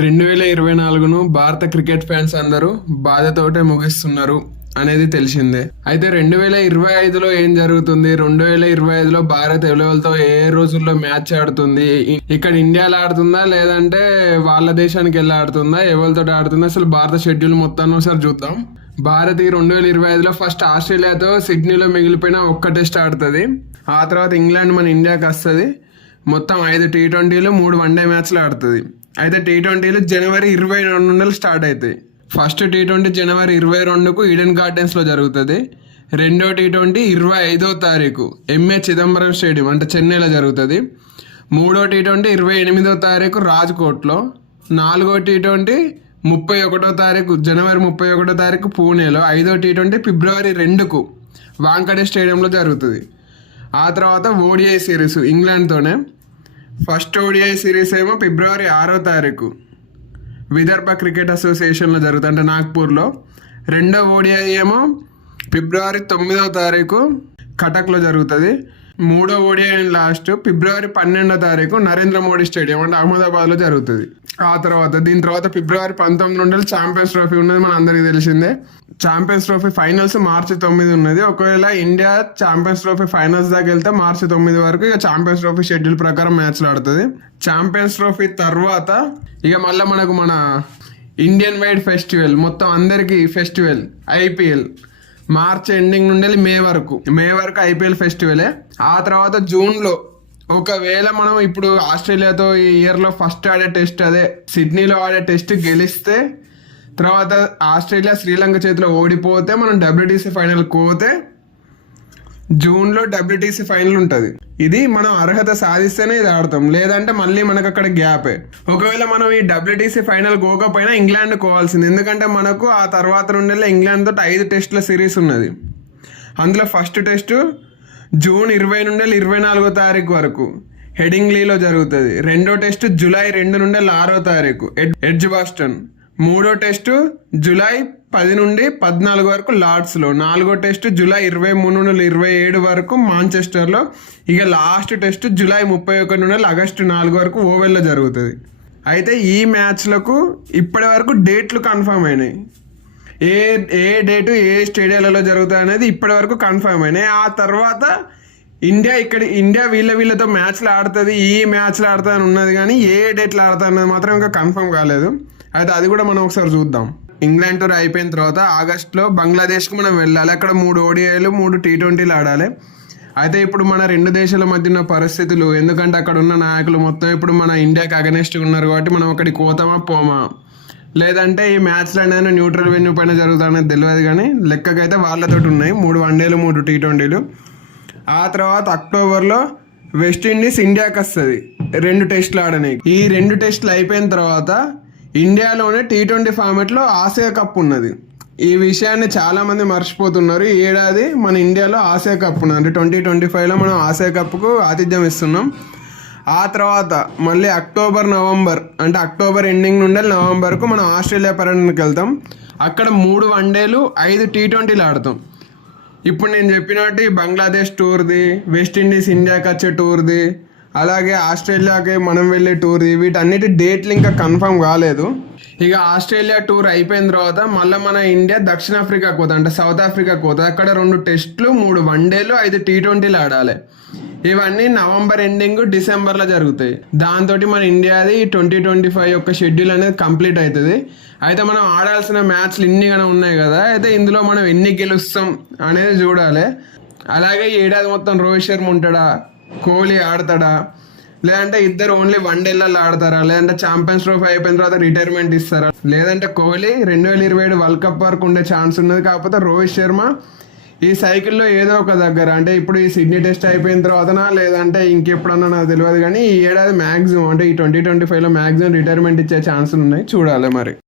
రెండు వేల ఇరవై నాలుగును భారత క్రికెట్ ఫ్యాన్స్ అందరూ బాధతోటే ముగిస్తున్నారు అనేది తెలిసిందే. అయితే రెండు వేల ఇరవై ఐదులో ఏం జరుగుతుంది? రెండు వేల ఇరవై ఐదులో భారత్ ఎవరెవరితో ఏ రోజుల్లో మ్యాచ్ ఆడుతుంది? ఇక్కడ ఇండియాలో ఆడుతుందా? లేదంటే వాళ్ళ దేశానికి వెళ్ళి ఆడుతుందా? ఎవరితో ఆడుతుందా? అసలు భారత షెడ్యూల్ మొత్తాన్ని ఒకసారి చూద్దాం. భారత్ ఈ రెండు వేల ఇరవై ఐదులో ఫస్ట్ ఆస్ట్రేలియాతో సిడ్నీలో మిగిలిపోయిన ఒక్క టెస్ట్ ఆడుతుంది. ఆ తర్వాత ఇంగ్లాండ్ మన ఇండియాకి వస్తుంది. మొత్తం ఐదు టీ ట్వంటీలు మూడు వన్డే మ్యాచ్లు ఆడుతుంది. అయితే టీ ట్వంటీలు జనవరి ఇరవై రెండు నుండి స్టార్ట్ అవుతాయి. ఫస్ట్ టీ ట్వంటీ జనవరి ఇరవై రెండుకు ఈడెన్ గార్డెన్స్లో జరుగుతుంది. రెండో టీ ట్వంటీ ఇరవై ఐదో తారీఖు ఎంఏ చిదంబరం స్టేడియం అంటే చెన్నైలో జరుగుతుంది. మూడో టీ ట్వంటీ ఇరవై ఎనిమిదో తారీఖు రాజ్కోట్లో. నాలుగో టీ ట్వంటీ ముప్పై ఒకటో తారీఖు జనవరి ముప్పై ఒకటో తారీఖు పూణేలో. ఐదో టీ ట్వంటీ ఫిబ్రవరి రెండుకు వాంకడే స్టేడియంలో జరుగుతుంది. ఆ తర్వాత ఓడిఐ సిరీస్ ఇంగ్లాండ్తోనే ఫస్ట్ ఓడిఐ సిరీస్ ఏమో ఫిబ్రవరి ఆరో తారీఖు. విదర్భ క్రికెట్ అసోసియేషన్లో జరుగుతుంది అంటే నాగ్పూర్లో. రెండో ఓడిఐ ఏమో ఫిబ్రవరి తొమ్మిదో తారీఖు కటక్లో జరుగుతుంది. మూడో ఓడిఐ లాస్ట్ ఫిబ్రవరి పన్నెండో తారీఖు నరేంద్ర మోడీ స్టేడియం అంటే అహ్మదాబాద్లో జరుగుతుంది. ఆ తర్వాత దీని తర్వాత ఫిబ్రవరి పంతొమ్మిది నుండి ఛాంపియన్స్ ట్రోఫీ ఉన్నది మన అందరికీ తెలిసిందే. ఛాంపియన్స్ ట్రోఫీ ఫైనల్స్ మార్చి తొమ్మిది ఉన్నది. ఒకవేళ ఇండియా ఛాంపియన్స్ ట్రోఫీ ఫైనల్స్ దాకా వెళ్తే మార్చి తొమ్మిది వరకు ఇక ఛాంపియన్స్ ట్రోఫీ షెడ్యూల్ ప్రకారం మ్యాచ్లు ఆడుతుంది. ఛాంపియన్స్ ట్రోఫీ తర్వాత ఇక మళ్ళీ మనకు మన ఇండియన్ వైడ్ ఫెస్టివల్ మొత్తం అందరికీ ఫెస్టివల్ ఐపీఎల్ మార్చ్ ఎండింగ్ నుండి మే వరకు. మే వరకు ఐపీఎల్ ఫెస్టివలే. ఆ తర్వాత జూన్లో ఒకవేళ మనం ఇప్పుడు ఆస్ట్రేలియాతో ఈ ఇయర్లో ఫస్ట్ ఆడే టెస్ట్ అదే సిడ్నీలో ఆడే టెస్ట్ గెలిస్తే తర్వాత ఆస్ట్రేలియా శ్రీలంక చేతిలో ఓడిపోతే మనం డబ్ల్యూటీసీ ఫైనల్ పోతే జూన్లో డబ్ల్యూటీసీ ఫైనల్ ఉంటుంది. ఇది మనం అర్హత సాధిస్తేనే ఇది ఆడతాం. లేదంటే మళ్ళీ మనకు అక్కడ గ్యాపే. ఒకవేళ మనం ఈ డబ్ల్యూటీసీ ఫైనల్ పోకపోయినా ఇంగ్లాండ్ కోవాల్సింది. ఎందుకంటే మనకు ఆ తర్వాత నుండేలా ఇంగ్లాండ్ తోటి ఐదు టెస్టుల సిరీస్ ఉన్నది. అందులో ఫస్ట్ టెస్ట్ జూన్ ఇరవై నుండి ఇరవై నాలుగో తారీఖు వరకు హెడింగ్లీలో జరుగుతుంది. రెండో టెస్ట్ జూలై రెండు నుండి ఆరో తారీఖు. Ed Edgbaston. మూడో టెస్టు జూలై పది నుండి పద్నాలుగు వరకు లార్డ్స్లో నాలుగో టెస్ట్ జూలై ఇరవై మూడు నుండి ఇరవై ఏడు వరకు మాంచెస్టర్లో ఇక లాస్ట్ టెస్ట్ జూలై ముప్పై ఒకటి నుండి ఆగస్టు నాలుగు వరకు ఓవెల్లో జరుగుతుంది. అయితే ఈ మ్యాచ్లకు ఇప్పటి వరకు డేట్లు కన్ఫర్మ్ అయినాయి. ఏ ఏ డేటు ఏ స్టేడియాలలో జరుగుతాయి అనేది ఇప్పటి వరకు కన్ఫర్మ్ అయినాయి. ఆ తర్వాత ఇండియా ఇక్కడ ఇండియా వీళ్ళ వీళ్ళతో మ్యాచ్లు ఆడుతుంది ఈ మ్యాచ్లు ఆడుతా అని ఉన్నది కానీ ఏ డేట్లు ఆడుతుంది అనేది మాత్రం ఇంకా కన్ఫర్మ్ కాలేదు. అయితే అది కూడా మనం ఒకసారి చూద్దాం. ఇంగ్లాండ్ టూర్ అయిపోయిన తర్వాత ఆగస్ట్లో బంగ్లాదేశ్కి మనం వెళ్ళాలి. అక్కడ మూడు ఓడిఐలు మూడు టీ ట్వంటీలు ఆడాలి. అయితే ఇప్పుడు మన రెండు దేశాల మధ్య ఉన్న పరిస్థితులు ఎందుకంటే అక్కడ ఉన్న నాయకులు మొత్తం ఇప్పుడు మన ఇండియాకి అగనెస్ట్గా ఉన్నారు కాబట్టి మనం అక్కడికి పోతామా పోమా? లేదంటే ఈ మ్యాచ్లు అనేది న్యూట్రల్ వెన్యూ పైన జరుగుతాయనేది తెలియదు కానీ లెక్కకైతే వాళ్ళతోటి ఉన్నాయి. మూడు వన్డేలు మూడు టీ ట్వంటీలు. ఆ తర్వాత అక్టోబర్లో వెస్టిండీస్ ఇండియాకి వస్తుంది. రెండు టెస్టులు ఆడనీకి. ఈ రెండు టెస్టులు అయిపోయిన తర్వాత ఇండియాలోనే టీ ట్వంటీ ఫార్మెట్లో ఆసియా కప్ ఉన్నది. ఈ విషయాన్ని చాలామంది మర్చిపోతున్నారు. ఈ ఏడాది మన ఇండియాలో ఆసియా కప్ ఉన్నది. అంటే ట్వంటీ ట్వంటీ ఫైవ్లో మనం ఆసియా కప్కు ఆతిథ్యం ఇస్తున్నాం. ఆ తర్వాత మళ్ళీ అక్టోబర్ నవంబర్ అంటే అక్టోబర్ ఎండింగ్ నుండి నవంబర్కు మనం ఆస్ట్రేలియా పర్యటనకు వెళ్తాం. అక్కడ మూడు వన్డేలు ఐదు టీ ట్వంటీలు ఆడతాం. ఇప్పుడు నేను చెప్పినట్టు బంగ్లాదేశ్ టూర్ది వెస్టిండీస్ ఇండియాకి వచ్చే టూర్ది అలాగే ఆస్ట్రేలియాకి మనం వెళ్ళే టూర్ వీటన్నిటి డేట్లు ఇంకా కన్ఫర్మ్ కాలేదు. ఇక ఆస్ట్రేలియా టూర్ అయిపోయిన తర్వాత మళ్ళీ మన ఇండియా దక్షిణాఫ్రికాకి పోతుంది అంటే సౌత్ ఆఫ్రికాకి పోతుంది అక్కడ రెండు టెస్ట్లు మూడు వన్డేలు ఐదు టీ ట్వంటీలు ఆడాలి. ఇవన్నీ నవంబర్ ఎండింగ్ డిసెంబర్లో జరుగుతాయి. దాంతో మన ఇండియాది ట్వంటీ ట్వంటీ ఫైవ్ యొక్క షెడ్యూల్ అనేది కంప్లీట్ అవుతుంది. అయితే మనం ఆడాల్సిన మ్యాచ్లు ఇన్ని ఉన్నాయి కదా అయితే ఇందులో మనం ఎన్ని గెలుస్తాం అనేది చూడాలి. అలాగే ఏడాది మొత్తం రోహిత్ శర్మ ఉంటాడా? కోహ్లీ ఆడతాడా? లేదంటే ఇద్దరు ఓన్లీ వన్ డేలలో ఆడతారా? లేదంటే ఛాంపియన్స్ ట్రోఫీ అయిపోయిన తర్వాత రిటైర్మెంట్ ఇస్తారా? లేదంటే కోహ్లీ రెండు వేల ఇరవై ఏడు వరల్డ్ కప్ వరకు ఉండే ఛాన్స్ ఉన్నది. కాకపోతే రోహిత్ శర్మ ఈ సైకిల్లో ఏదో ఒక దగ్గర అంటే ఇప్పుడు ఈ సిడ్నీ టెస్ట్ అయిపోయిన తర్వాతనా? లేదంటే ఇంకెప్పుడన్నా నాకు తెలియదు. కానీ ఈ ఏడాది మ్యాక్సిమం అంటే ఈ ట్వంటీ ట్వంటీ ఫైవ్లో మ్యాక్సిమం రిటైర్మెంట్ ఇచ్చే ఛాన్సులు ఉన్నాయి. చూడాలి మరి.